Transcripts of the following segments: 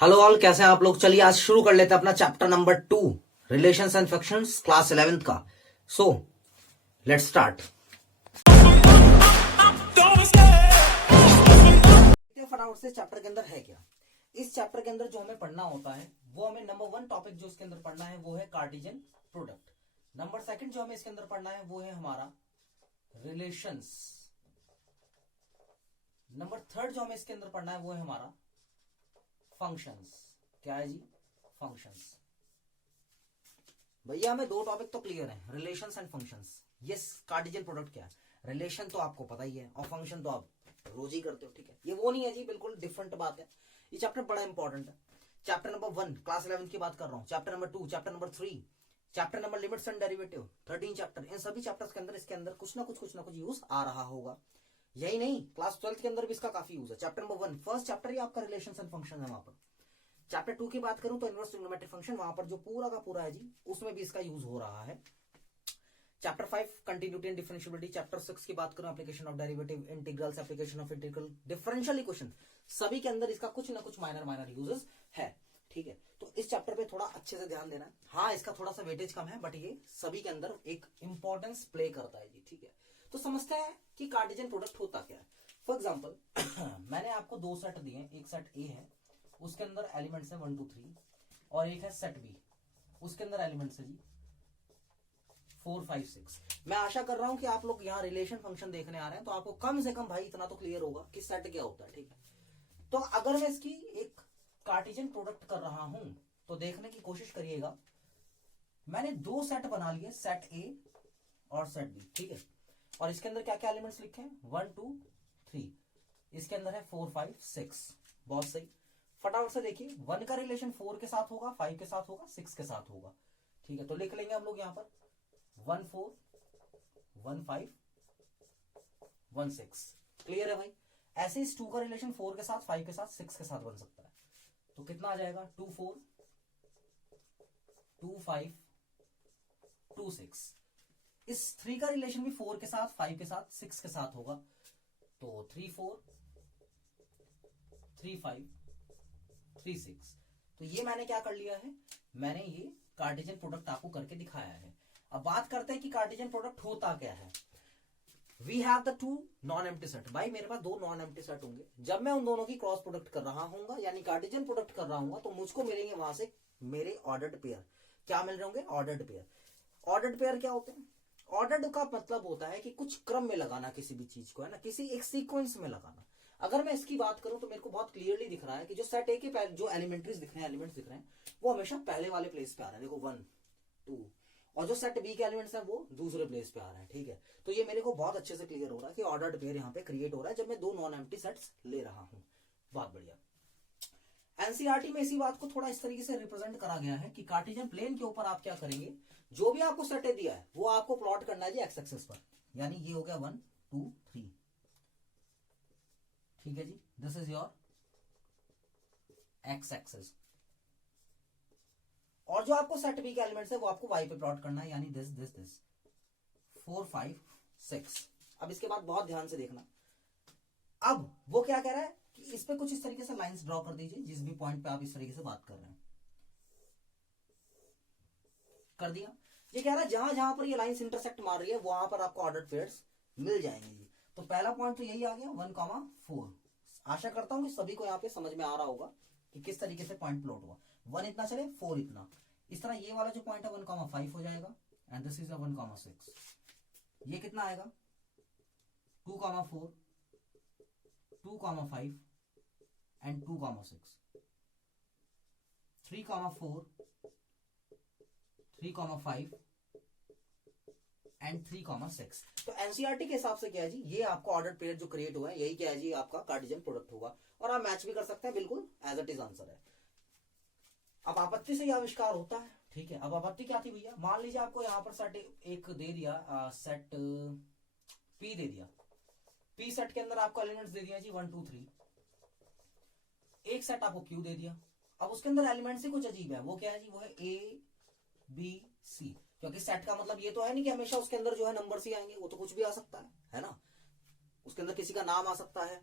Hello all, कैसे हैं आप लोग। चलिए आज शुरू कर लेते हैं अपना chapter number 2 relations and functions class 11th का। So let's start. फटाफट से चैप्टर के अंदर है क्या। इस चैप्टर के अंदर जो हमें पढ़ना होता है वो हमें नंबर 1 टॉपिक जो इसके अंदर पढ़ना है वो है कार्टेशियन प्रोडक्ट। नंबर 2 जो हमें इसके अंदर पढ़ना है वो है हमारा रिलेशंस। नंबर 3 जो हमें इसके अंदर पढ़ना है वो है हमारा फंक्शंस। क्या है जी? फंक्शंस। भैया हमें दो टॉपिक तो क्लियर है, relations and functions. Yes, Cartesian product क्या है, रिलेशन तो आपको पता ही है और फंक्शन तो आप रोज ही करते हो। ठीक है, ये वो नहीं है जी, बिल्कुल डिफरेंट बात है। ये चैप्टर बड़ा इंपॉर्टेंट है। चैप्टर नंबर 1 क्लास 11 की बात कर रहा हूं, chapter number 2, chapter number 3, chapter number limits and derivative, 13 chapter. इन सभी चैप्टर्स के अंदर इसके अंदर कुछ ना कुछ यूज आ रहा होगा। यही नहीं, क्लास 12 के अंदर भी इसका काफी यूज है। चैप्टर नंबर 1 फर्स्ट चैप्टर ही आपका रिलेशंस एंड फंक्शन है। वहां पर चैप्टर 2 की बात करूं तो इनवर्स ट्रिग्नोमेट्रिक फंक्शन, वहां पर जो पूरा का पूरा है जी उसमें भी इसका यूज हो रहा है। Chapter 5 continuity and differentiability, chapter 6 की बात करूं application of derivative, integrals, application of integral, differential equation, सभी के अंदर इसका कुछ ना कुछ माइनर यूजेस है। ठीक है, तो इस चैप्टर पे थोड़ा अच्छे से ध्यान देना है। हाँ, इसका थोड़ा सा वेटेज कम है बट ये सभी के अंदर एक इंपॉर्टेंस प्ले करता है जी। ठीक है, तो समझते हैं कि कार्टेशियन प्रोडक्ट होता क्या है। फॉर एग्जाम्पल मैंने आपको दो सेट दिए, एक सेट ए है उसके अंदर एलिमेंट्स है 1 2 3, और एक है सेट बी उसके अंदर एलिमेंट्स है जी 4 5 6। मैं आशा कर रहा हूं कि आप लोग यहाँ रिलेशन फंक्शन देखने आ रहे हैं तो आपको कम से कम भाई इतना तो क्लियर होगा कि सेट क्या होता है। ठीक है, तो अगर मैं इसकी एक कार्टेशियन प्रोडक्ट कर रहा हूं तो देखने की कोशिश करिएगा। मैंने दो सेट बना लिए, सेट ए और सेट बी। ठीक है, और इसके अंदर क्या क्या एलिमेंट्स लिखे हैं 1 2 3, इसके अंदर है 4 5 6। बहुत सही, फटाफट से देखिए 1 का रिलेशन 4 के साथ होगा, 5 के साथ होगा, 6 के साथ होगा। ठीक है, तो लिख लेंगे हम लोग यहां पर 1 4 1 5 1 6। क्लियर है भाई? ऐसे इस 2 का रिलेशन 4 के साथ, 5 के साथ, 6 के साथ बन सकता है। तो कितना आ जाएगा 2 4 2 5 2 6। इस 3 का रिलेशन भी 4 के साथ, 5 के साथ, 6 के साथ होगा। तो 3 4 3 5 3 6। तो ये मैंने क्या कर लिया है, मैंने ये कार्टेशियन प्रोडक्ट आपको करके दिखाया है। अब बात करते हैं कि कार्टेशियन प्रोडक्ट होता क्या है। We have the two non empty set. भाई मेरे पास दो नॉन एम्प्टी सेट होंगे, जब मैं उन दोनों की क्रॉस प्रोडक्ट कर रहा हूँ यानी कार्टेशियन प्रोडक्ट कर रहा हूँ तो मुझको मिलेंगे वहां से मेरे ऑर्डर्ड पेयर। क्या मिल रहे होंगे? Ordered pair. ऑर्डर्ड पेयर क्या होते हैं? ऑर्डर्ड का मतलब होता है कि कुछ क्रम में लगाना किसी भी चीज को, है ना, किसी एक सीक्वेंस में लगाना। अगर मैं इसकी बात करूं तो मेरे को बहुत क्लियरली दिख रहा है कि जो सेट ए के जो एलिमेंट्रीज दिख रहे हैं, एलिमेंट्स दिख रहे हैं, वो हमेशा पहले वाले प्लेस पे आ रहे हैं। देखो 1 2, और जो सेट बी के एलिमेंट्स हैं वो दूसरे प्लेस पे आ रहे हैं। ठीक है, तो ये मेरे को बहुत अच्छे से क्लियर हो रहा है कि ऑर्डर्ड पेयर यहाँ पे क्रिएट हो रहा है जब मैं दो नॉन एम्प्टी सेट्स ले रहा हूं। बहुत बढ़िया। एनसीईआरटी में इसी बात को थोड़ा इस तरीके से रिप्रेजेंट करा गया है कि कार्टेशियन प्लेन के ऊपर आप क्या करेंगे, जो भी आपको सेट दिया है वो आपको प्लॉट करना है जी एक्स एक्सिस पर। यानी ये हो गया 1 2 3। ठीक है जी, this is your X axis. और जो आपको सेट बी के एलिमेंट्स है वो आपको वाई पे प्लॉट करना है, यानी दिस दिस दिस 4 5 6। अब इसके बाद बहुत ध्यान से देखना। अब वो क्या कह रहा है कि इस पे कुछ इस तरीके से लाइंस ड्रॉ कर दीजिए, जिस भी पॉइंट पे आप इस तरीके से बात कर रहे हैं। कर दिया। ये कह रहा है जहां जहां पर ये लाइंस इंटरसेक्ट मार रही है वहां पर आपको ऑर्डर्ड पेयर्स मिल जाएंगे जी। तो पहला पॉइंट तो यही आ गया 1 4। आशा करता हूं कि सभी को यहाँ पे समझ में आ रहा होगा कि किस तरीके से पॉइंट प्लॉट हुआ। 1 इतना चले, 4 इतना। इस तरह ये वाला जो पॉइंट है 1 5 हो जाएगा, एंड दिस इज 1 6। ये कितना आएगा 2 4 2 5 एंड 2 6। 3 4 3 5 एंड 3 6। तो एनसीईआरटी के हिसाब से क्या है जी, ये आपका ऑर्डर पेयर जो क्रिएट हुआ है यही क्या है जी, आपका कार्टेशियन प्रोडक्ट होगा। और आप मैच भी कर सकते हैं, बिल्कुल एज इट इज आंसर है। अब आपत्ति से यह आविष्कार होता है। ठीक है, अब आपत्ति क्या थी भैया, मान लीजिए आपको यहाँ पर सेट एक दे दिया, सेट पी दे दिया। पी सेट के अंदर आपको एलिमेंट्स दे दिया जी 1 2 3। एक सेट आपको क्यू दे दिया। अब उसके अंदर एलिमेंट्स ही कुछ अजीब है। वो क्या है जी, वो है ए बी सी। क्योंकि सेट का मतलब ये तो है नहीं कि हमेशा उसके अंदर जो है नंबर ही आएंगे, वो तो कुछ भी आ सकता है ना। उसके अंदर किसी का नाम आ सकता है,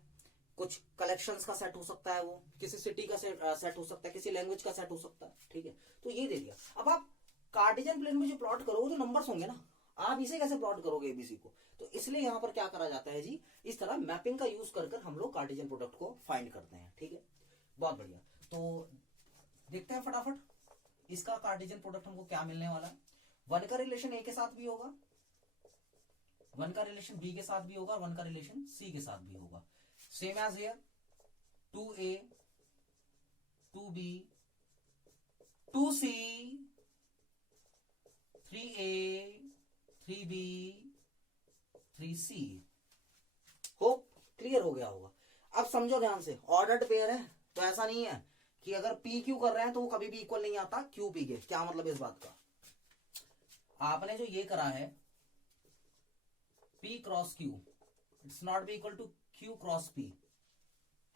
कुछ कलेक्शंस का सेट हो सकता है, वो किसी सिटी का सेट हो सकता है, किसी लैंग्वेज का सेट हो सकता है, ठीक है। तो ये दे दिया। अब आप कार्टेशियन प्लेन में जो प्लॉट करोगे जो नंबर्स होंगे ना, आप इसे कैसे प्लॉट करोगे एबीसी को, तो इसलिए यहां पर क्या करा जाता है जी, इस तरह मैपिंग का यूज कर हम लोग कार्टेशियन प्रोडक्ट को फाइंड करते हैं, ठीक है। बहुत बढ़िया। तो देखते हैं फटाफट इसका कार्टेशियन प्रोडक्ट हमको क्या मिलने वाला है। वन का रिलेशन ए के साथ भी होगा, वन का रिलेशन बी के साथ भी होगा, वन का रिलेशन सी के साथ भी होगा। Same as here 2a 2b 2c 3a 3b 3c। Hope clear हो गया होगा। अब समझो ध्यान से, ऑर्डर्ड पेयर है तो ऐसा नहीं है कि अगर पी क्यू कर रहे हैं तो वो कभी भी इक्वल नहीं आता क्यू पी के। क्या मतलब इस बात का, आपने जो ये करा है P cross Q, it's not be equal to Q cross P,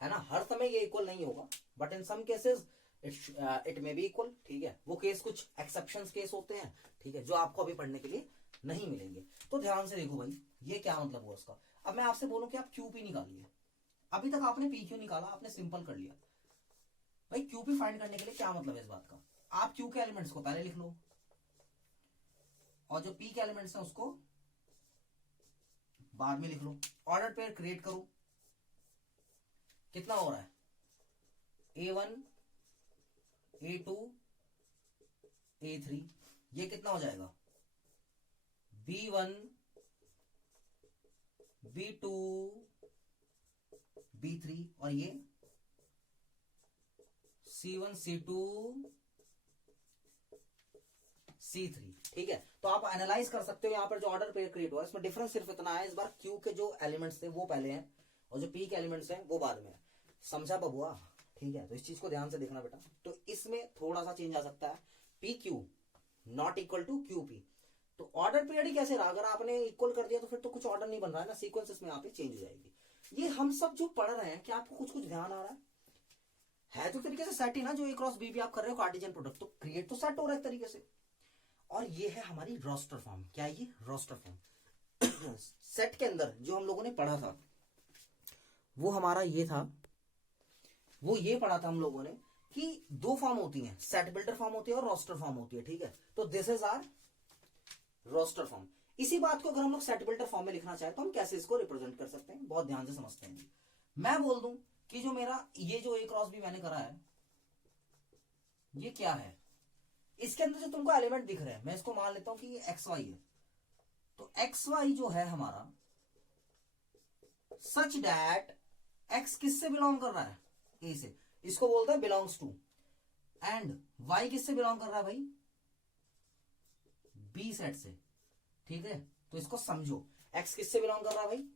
है ना। हर समय ये इक्वल नहीं होगा, but in some cases it may be equal, ठीक है। वो केस कुछ एक्सेप्शंस केस होते हैं, ठीक है, जो आपको अभी पढ़ने के लिए नहीं मिलेंगे। तो ध्यान से देखो भाई, ये क्या मतलब हुआ उसका। अब मैं आपसे बोलूं कि आप QP निकालिए, अभी तक आपने PQ निकाला, आपने सिंपल कर लिया। भाई QP फाइंड करने के लिए क्या मतलब है इस बात का, आप Q के एलिमेंट्स को पहले लिख लो और जो P के एलिमेंट्स हैं उसको बाद में लिख लो। ऑर्डर पेयर क्रिएट करो, कितना हो रहा है, A1 A2 A3, ये कितना हो जाएगा B1 B2 B3, और ये C1 C2 C3, ठीक है। तो आप एनालाइज कर सकते हो यहाँ पर जो ऑर्डर पेयर क्रिएट हुआ, इसमें डिफरेंस सिर्फ इतना है, इस बार Q के जो एलिमेंट्स थे वो पहले हैं और जो P के एलिमेंट्स हैं वो बाद में है। समझा बबुआ, ठीक है। तो इस चीज को ध्यान से देखना बेटा। तो इसमें थोड़ा सा चेंज आ सकता है, PQ not equal to QP। तो ऑर्डर पीरियड ही कैसे रहा, अगर आपने इक्वल कर दिया तो फिर तो कुछ ऑर्डर नहीं बन रहा है ना, सीक्वेंस इसमें यहाँ पे चेंज हो जाएगी। ये हम सब जो पढ़ रहे हैं, क्या आपको कुछ कुछ ध्यान आ रहा है तो तरीके से सेट ही ना, जो A क्रॉस B भी आप कर रहे हो कार्टेशियन प्रोडक्ट, तो क्रिएट तो सेट हो रहा है तरीके से। और ये है हमारी रोस्टर फॉर्म। क्या ये रोस्टर फॉर्म सेट के अंदर जो हम लोगों ने पढ़ा था वो हमारा ये था, वो ये पढ़ा था हम लोगों ने कि दो फॉर्म होती हैं, सेट बिल्डर फॉर्म होती है और रोस्टर फॉर्म होती है, ठीक है। तो this is our roster form. इसी बात को अगर हम लोग सेट बिल्डर फॉर्म में लिखना चाहे तो हम कैसे इसको रिप्रेजेंट कर सकते हैं, बहुत ध्यान से समझते हैं। मैं बोल दूं कि जो मेरा ये जो A क्रॉस B मैंने करा है, ये क्या है, इसके अंदर जो तुमको एलिमेंट दिख रहे हैं, मैं इसको मान लेता हूं कि ये XY है। तो XY जो है हमारा, सच दैट X किससे बिलोंग कर रहा है, A से, इसको बोलते हैं बिलोंग्स टू। एंड Y किससे बिलोंग कर रहा है भाई, B सेट से, ठीक है। तो इसको समझो, X किससे बिलोंग कर रहा है भाई,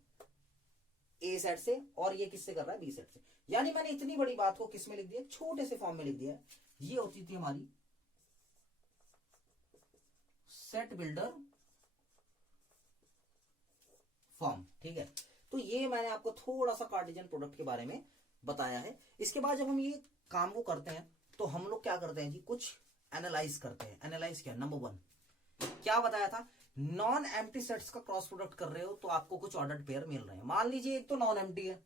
A सेट से, और ये किससे कर रहा है, B सेट से। यानी मैंने इतनी बड़ी बात को किस में लिख दिया, छोटे से फॉर्म में लिख दिया। ये होती थी हमारी सेट बिल्डर फॉर्म, ठीक है। तो ये मैंने आपको थोड़ा सा कार्टेशियन प्रोडक्ट के बारे में बताया है। इसके बाद जब हम ये काम को करते हैं तो हम लोग क्या करते हैं जी, कुछ एनालाइज करते हैं। एनालाइज क्या, नंबर 1 क्या बताया था, नॉन एम्प्टी सेट्स का क्रॉस प्रोडक्ट कर रहे हो तो आपको कुछ ऑर्डर्ड पेयर मिल रहे हैं। मान लीजिए एक तो नॉन एम्प्टी है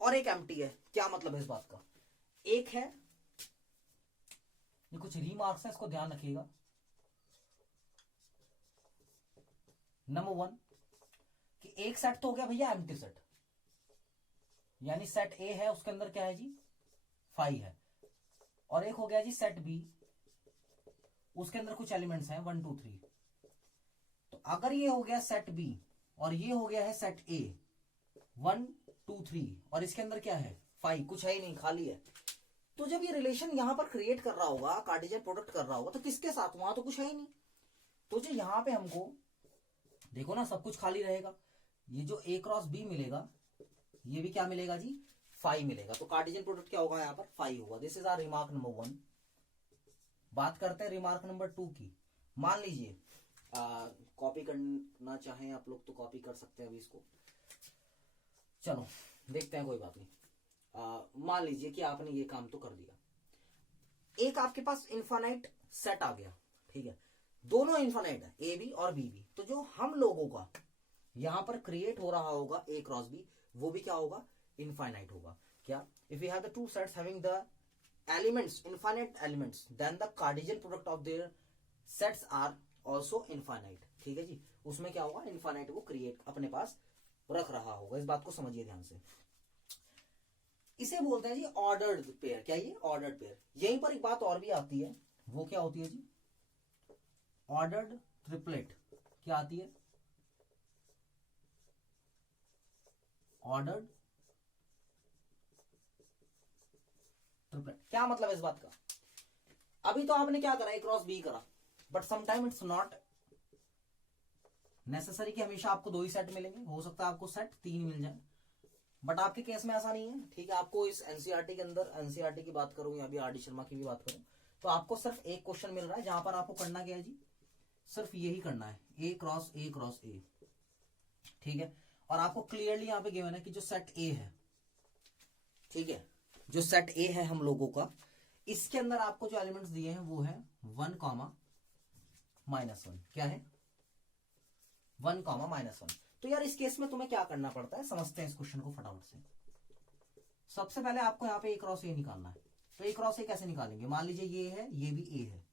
और एक एम्प्टी है। क्या मतलब है इस बात का, एक है, ये कुछ रीमार्क्स है, इसको ध्यान रखिएगा। नंबर 1 कि एक सेट तो हो गया भैया एम्प्टी सेट, यानी सेट A है उसके अंदर क्या है जी, 5 है। और एक हो गया जी सेट B, उसके अंदर कुछ एलिमेंट्स हैं 1 2 3। तो अगर ये हो गया सेट B और ये हो गया है सेट A 1 2 3, और इसके अंदर क्या है 5, कुछ है ही नहीं, खाली है। तो जब ये रिलेशन यहां पर क्रिएट कर रहा होगा, कार्टेशियन प्रोडक्ट कर रहा होगा, तो किसके साथ, वहां तो कुछ है ही नहीं। तो जो यहां पे हमको देखो ना, सब कुछ खाली रहेगा। ये जो A क्रॉस B मिलेगा, ये भी क्या मिलेगा जी, 5 मिलेगा। तो कार्टेशियन प्रोडक्ट क्या होगा यहाँ पर, 5 होगा। This is our remark number 1। बात करते हैं रिमार्क नंबर 2 की। मान लीजिए कॉपी करना चाहें आप लोग तो कॉपी कर सकते हैं अभी इसको, चलो देखते हैं, कोई बात नहीं। मान लीजिए कि आपने ये काम तो कर दिया, एक आपके पास इन्फानाइट सेट आ गया, ठीक है, दोनों इन्फानाइट है, A B और B B। तो जो हम लोगों का यहां पर क्रिएट हो रहा होगा A क्रॉस B, वो भी क्या होगा, इनफाइनाइट होगा। क्या? If you have the two sets having the elements infinite elements then the Cartesian product of their sets are also infinite. ठीक है जी, उसमें क्या होगा, इनफाइनाइट वो क्रिएट अपने पास रख रहा होगा। इस बात को समझिए ध्यान से। इसे बोलते हैं जी ऑर्डर्ड पेयर। क्या ये? Ordered pair. यहीं पर एक बात और भी आती है, वो क्या होती है जी? Ordered triplet. क्या आती है? Ordered triplet. क्या मतलब है इस बात का? अभी तो आपने क्या करा, ए क्रॉस बी करा, but sometime it's not necessary कि हमेशा आपको 2 ही सेट मिलेंगे। हो सकता है आपको सेट 3 मिल जाए, बट आपके केस में ऐसा नहीं है। ठीक है, आपको इस एनसीईआरटी के अंदर, एनसीईआरटी की बात करूं या अभी आर डी शर्मा की भी बात करूं, तो आपको सिर्फ एक क्वेश्चन मिल रहा है जहां पर आपको करना क्या है जी? सिर्फ यही करना है, ए क्रॉस ए क्रॉस ए। ठीक है, और आपको क्लियरली यहाँ पे गिवन है कि जो सेट ए है, ठीक है, जो सेट ए है हम लोगों का, इसके अंदर आपको जो एलिमेंट्स दिए हैं वो है 1, -1। क्या है? 1, -1। तो यार इस केस में तुम्हें क्या करना पड़ता है, समझते हैं इस क्वेश्चन को फटाफट से। सबसे पहले आपको यहाँ पे ए क्रॉस ए निकालना है। तो ए क्रॉस ए कैसे निकालेंगे? मान लीजिए ये है, ये भी ए है।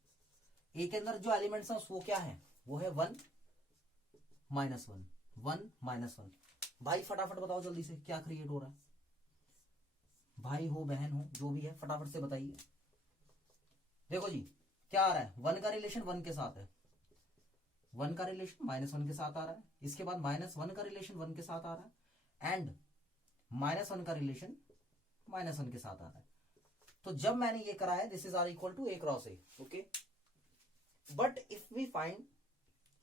ए के अंदर जो एलिमेंट्स हैं वो क्या है? वो है 1, -1, 1, -1। भाई फटाफट बताओ जल्दी से क्या क्रिएट हो रहा है। भाई हो बहन हो जो भी है फटाफट से बताइए। देखो जी क्या आ रहा है, 1 का रिलेशन 1 के साथ है, 1 का रिलेशन -1 के साथ आ रहा है, इसके बाद -1 का रिलेशन 1 के साथ आ रहा है, एंड -1 का रिलेशन -1 के साथ आ रहा है। तो जब मैंने ये करा है, this is our equal to A cross A. Okay, but if we find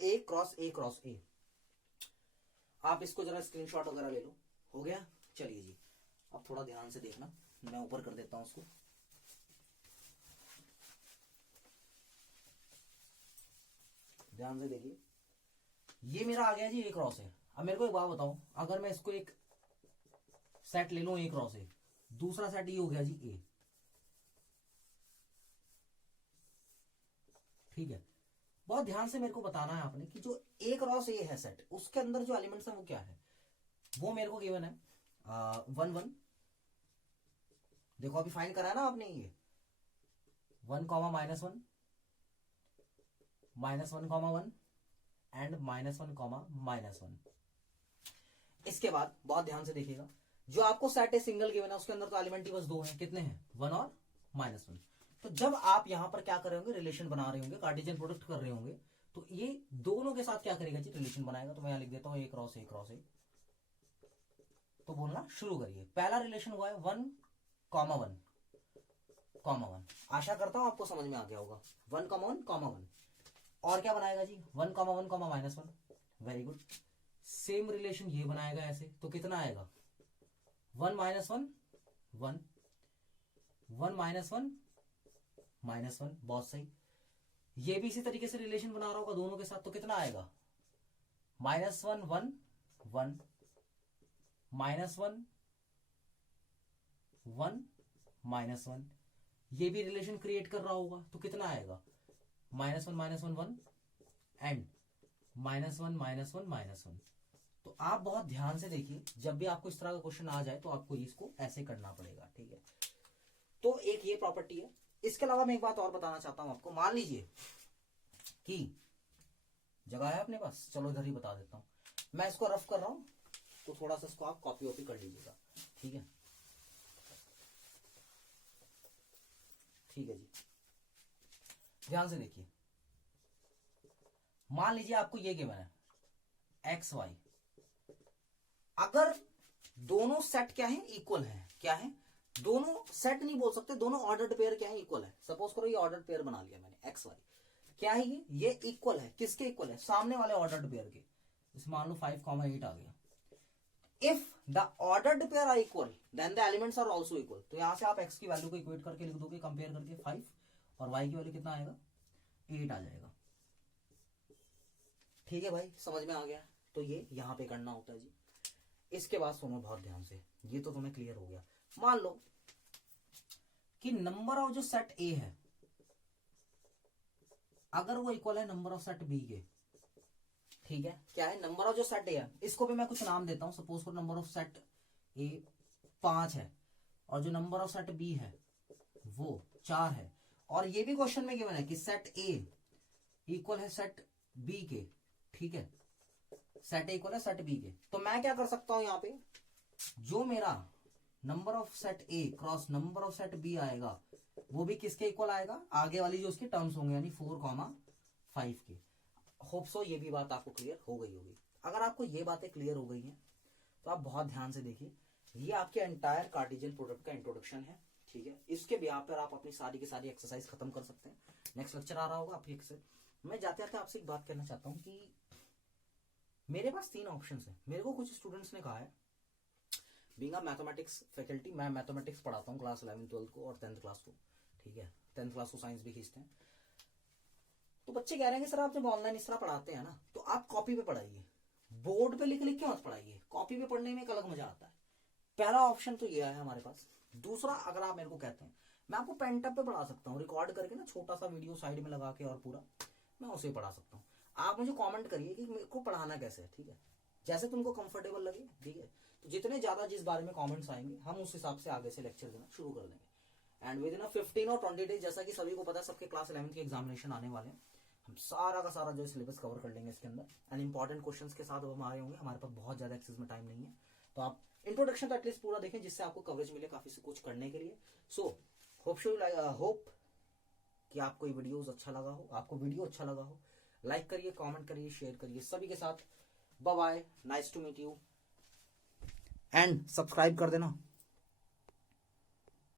A cross A cross A, आप इसको जरा स्क्रीनशॉट वगैरह ले लो। हो गया? चलिए जी, अब थोड़ा ध्यान से देखना, मैं ऊपर कर देता हूं उसको। ध्यान से देखिए, ये मेरा आ गया जी ए क्रॉस है। अब मेरे को एक बात बताओ, अगर मैं इसको एक सेट ले लूं ए क्रॉस ए, दूसरा सेट ये हो गया जी ए। ठीक है, बहुत ध्यान से मेरे को बताना है आपने कि जो ए क्रॉस ए है सेट, उसके अंदर जो एलिमेंट्स है वो क्या है, वो मेरे को गिवन है 1, 1। देखो अभी फाइंड करा है ना आपने, ये 1, -1, -1, एंड -1, -1। इसके बाद बहुत ध्यान से देखिएगा, जो आपको सेट ए सिंगल गिवन है उसके अंदर तो एलिमेंट ही बस 2 हैं। कितने हैं? 1 और -1। तो जब आप यहां पर क्या कर रहे होंगे, रिलेशन बना रहे होंगे, कार्टेशियन प्रोडक्ट कर रहे होंगे, तो ये दोनों के साथ क्या करेगा जी? रिलेशन बनाएगा। तो मैं यहां लिख देता हूं ए क्रॉस ए क्रॉस ए। तो बोलना शुरू करिए। पहला रिलेशन हुआ है 1, 1, 1। आशा करता हूं आपको समझ में आ गया होगा। 1, 1, 1। और क्या बनाएगा जी? 1, 1, -1। Very good. सेम रिलेशन ये बनाएगा ऐसे, तो कितना आएगा? 1, -1, 1, 1, -1, -1। बहुत सही। ये भी इसी तरीके से रिलेशन बना रहा होगा दोनों के साथ, तो कितना आएगा? -1, 1, 1, -1, 1, -1। ये भी रिलेशन क्रिएट कर रहा होगा, तो कितना आएगा? -1, -1, 1 एंड -1, -1, -1। तो आप बहुत ध्यान से देखिए, जब भी आपको इस तरह का क्वेश्चन आ जाए तो आपको इसको ऐसे करना पड़ेगा। ठीक है, तो एक ये प्रॉपर्टी है। इसके अलावा मैं एक बात और बताना चाहता हूं आपको। मान लीजिए कि जगह है अपने पास, चलो इधर ही बता देता हूं। मैं इसको रफ कर रहा हूं, तो थोड़ा सा इसको आप कॉपी वॉपी कर लीजिएगा। ठीक है, ठीक है जी, ध्यान से देखिए। मान लीजिए आपको ये गिवन है XY। अगर दोनों सेट क्या है? इक्वल है। क्या है? दोनों सेट नहीं बोल सकते, दोनों ऑर्डर्ड पेयर क्या है? इक्वल है। सपोज करो ये ऑर्डर्ड पेयर बना लिया मैंने XY। क्या है ये इक्वल है। किसके इक्वल है? सामने वाले ऑर्डर्ड पेयर के। जैसे मान लो 5, 8 आ गया। If the ordered pair are equal then the elements are also equal. तो यहां से आप x की वैल्यू को इक्वेट करके लिख दोगे, कंपेयर करके 5, और y की वैल्यू कितना आएगा? 8 आ जाएगा। ठीक है भाई, समझ में आ गया? तो ये यहां पे करना होता है जी। इसके बाद सुनो बहुत ध्यान से, ये तो तुम्हें क्लियर हो गया। मान लो कि नंबर ऑफ जो सेट ए है, अगर वो इक्वल है नंबर ऑफ सेट बी के। ठीक है, क्या है? नंबर ऑफ जो सेट ए है, इसको भी मैं कुछ नाम देता हूं। सपोज करो नंबर ऑफ सेट ए 5 है और जो नंबर ऑफ सेट बी है वो 4 है। और ये भी क्वेश्चन में गिवन है कि सेट ए इक्वल है सेट बी के, ठीक है, सेट ए इक्वल है सेट बी के। तो मैं क्या कर सकता हूं यहाँ पे, जो मेरा number of set A cross number of set B आएगा वो भी किसके इक्वल आएगा, आगे वाली जो उसकी टर्म्स होंगे यानी 4,5 के। होप सो ये भी बात आपको क्लियर हो गई होगी। अगर आपको ये बातें क्लियर हो गई हैं तो आप बहुत ध्यान से देखिए, ये आपके एंटायर कार्टेशियन प्रोडक्ट का इंट्रोडक्शन है, ठीक है। इसके बिहार पर आप अपनी सारी की सारी एक्सरसाइज खत्म कर सकते हैं। नेक्स्ट लेक्चर आ रहा होगा आपकी मैं जाते जाते आपसे एक बात कहना चाहता हूँ कि मेरे पास 3 ऑप्शन है। मेरे को कुछ स्टूडेंट्स ने कहा है, बीइंग अ मैथमेटिक्स फैकल्टी, मैं मैथमेटिक्स पढ़ाता हूँ क्लास 11 12 को और 10th क्लास को, ठीक है, 10th क्लास को साइंस भी खींचते हैं। तो बच्चे कह रहे हैं कि सर आप जब ऑनलाइन इस तरह पढ़ाते हैं ना तो आप कॉपी पे पढ़ाइए, बोर्ड पे लिख लिख के मत पढ़ाइए, कॉपी पे पढ़ने में एक अलग मजा आता है। पहला ऑप्शन तो ये है हमारे पास। दूसरा, अगर आप मेरे को कहते हैं मैं आपको पेंटअप पे पढ़ा सकता हूँ, रिकॉर्ड करके ना छोटा सा वीडियो साइड में लगा के और पूरा मैं उसे पढ़ा सकता हूँ। आप मुझे कमेंट करिए कि मेरे को पढ़ाना कैसे है, ठीक है, जैसे तुमको कंफर्टेबल लगे, ठीक है। तो जितने ज्यादा जिस बारे में कमेंट्स आएंगे हम उस हिसाब से आगे से लेक्चर देना शुरू कर देंगे। एंड विद इन 15 और 20 डेज, जैसा कि सभी को पता है सबके क्लास 11 के एग्जामिनेशन आने वाले हैं, हम सारा का सारा जो सिलेबस कवर कर लेंगे इसके अंदर। एंड इंपॉर्टेंट क्वेश्चंस के साथ हम आए होंगे, हमारे पास बहुत ज्यादा एक्सेस में टाइम नहीं है, तो आप इंट्रोडक्शन तो एटलीस्ट पूरा देखें जिससे आपको कवरेज मिले काफी कुछ करने के लिए। सो होप कि आपको ये वीडियोस अच्छा लगा हो, आपको वीडियो अच्छा लगा हो, लाइक करिए, कमेंट करिए, शेयर करिए सभी के साथ। Bye bye, nice to meet you and subscribe कर देना।